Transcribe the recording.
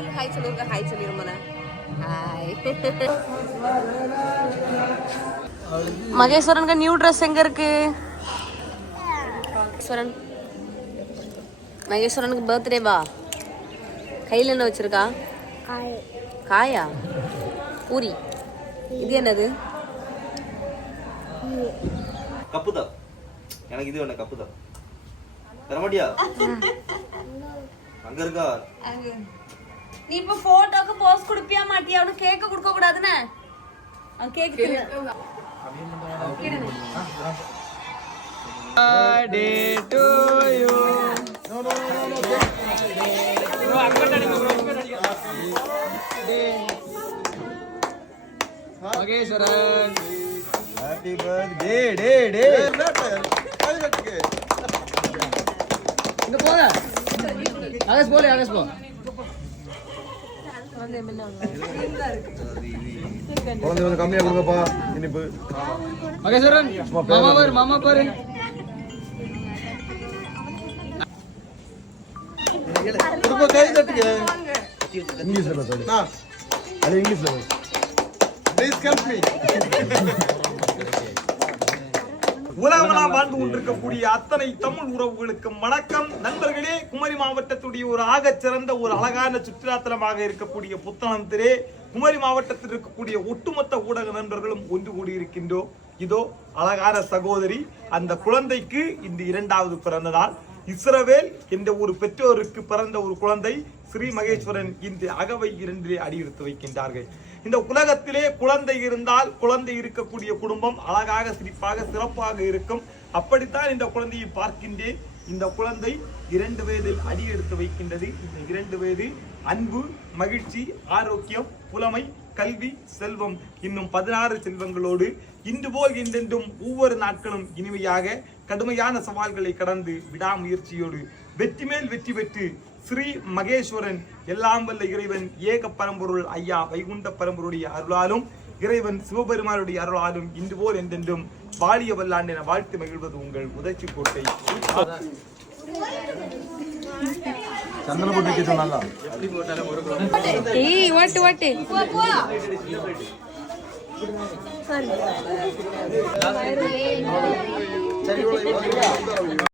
சொல்லு ஹாய் சொல்லுங்க hi சொல்லிருமா hi மகேஸ்வரனுக்கு new dress எங்க இருக்கு மகேஸ்வரனுக்கு பர்த்டே வா கையில என்ன வச்சிருக்கா காயா பூரி இது என்னது கப்பு தான் எனக்கு இது வேணும் கப்பு தான் தர மாட்டியா அங்க இருக்கா நீ இப்ப போட்டோக்கு போஸ் குடுப்பியா மாட்டியா அவனுக்கு கேக்க கொடுக்க கூடாதுன்னு அவன் cake Birthday to you. No. Bro, angkat tadi bro. Mageshwaran. Happy birthday, day. இங்க போடா. ஆகஸ் போ. கொஞ்சம் கம்மியா கொடுங்கப்பா இனிப்பு மகேஸ்வரன் மாமா பாரு இங்கிலீஷ்ல பேசு அது இங்கிலீஷ்ல பேசு ப்ளீஸ் ஹெல்ப் மீ உலகமெல்லாம் வாழ்ந்து கொண்டிருக்கக்கூடிய அத்தனை தமிழ் உறவுகளுக்கு வணக்கம் நண்பர்களே. குமரி மாவட்டத்துடைய ஒரு ஆகச் சிறந்த ஒரு அழகான சுற்றுலாத்தலமாக இருக்கக்கூடிய புத்தளத்திலே குமரி மாவட்டத்தில் இருக்கக்கூடிய ஒட்டுமொத்த ஊடக நண்பர்களும் ஒன்று கூடியிருக்கின்றோம். இதோ அழகான சகோதரி, அந்த குழந்தைக்கு இந்த 2வது பிறந்த நாள். இஸ்ரவேல் என்ற ஒரு பெற்றோருக்கு பிறந்த ஒரு குழந்தை ஸ்ரீ மகேஸ்வரன் இந்த அகவை 2 அடியெடுத்து வைக்கின்றார்கள். இந்த உலகத்திலே குழந்தை இருந்தால் குழந்தை இருக்கக்கூடிய குடும்பம் அழகாக சிரிப்பாக சிறப்பாக இருக்கும். அப்படித்தான் இந்த குழந்தையை பார்க்கின்றேன். இந்த குழந்தை 2 வயதில் அடி எடுத்து வைக்கின்றது. இந்த 2 வயது அன்பு, மகிழ்ச்சி, ஆரோக்கியம், புலமை, கல்வி, செல்வம் இன்னும் 16 செல்வங்களோடு இன்று போல் இன்றென்றும் ஒவ்வொரு நாட்களும் இனிமையாக கடுமையான சவால்களை கடந்து விடாமுயற்சியோடு வெற்றி மேல் வெற்றி பெற்று ஸ்ரீ மகேஸ்வரன் எல்லாம் வல்ல இறைவன் ஏக பரம்பொருள் ஐயா வைகுண்ட பரம்பொருடைய அருளாலும் இறைவன் சிவபெருமானுடைய அருளாலும் இன்று போல் என்றென்றும் வாழிய வல்லாண்டு என வாழ்த்து மகிழ்வது உங்கள் உதச்சி கோட்டை. சந்தன போட்டு சொன்னாங்க ஏய் வாட்டு சரி